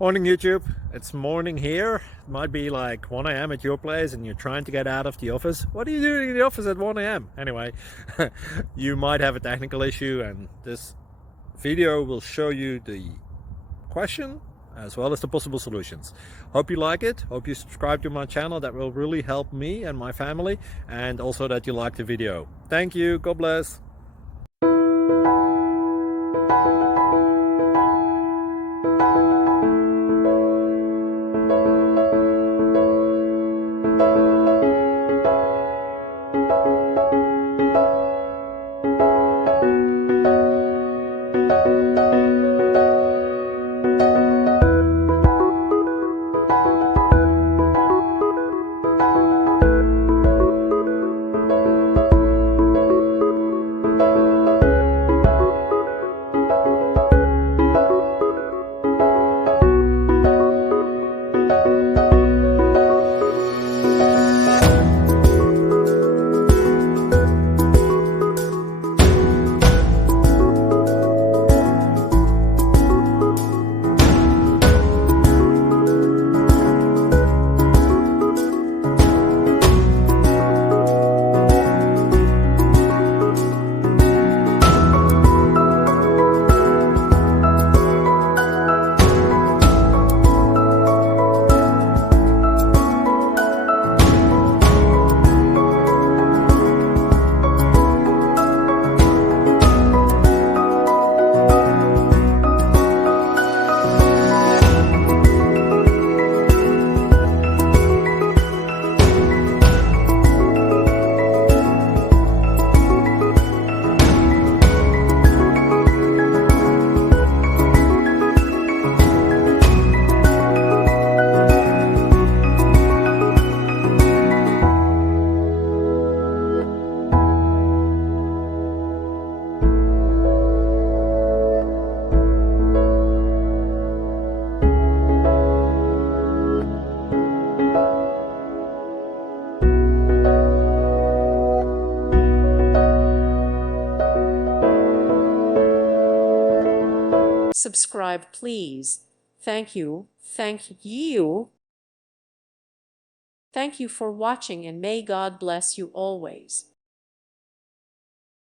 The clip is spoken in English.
Morning YouTube, it's morning here. It might be like 1 a.m. at your place and you're trying to get out of the office. What are you doing in the office at 1 a.m.? Anyway, you might have a technical issue and this video will show you the question as well as the possible solutions. Hope you like it, hope you subscribe to my channel. That will really help me and my family, and also that you like the video. Thank you, God bless. Subscribe, please. Thank you. Thank you. Thank you for watching, and may God bless you always.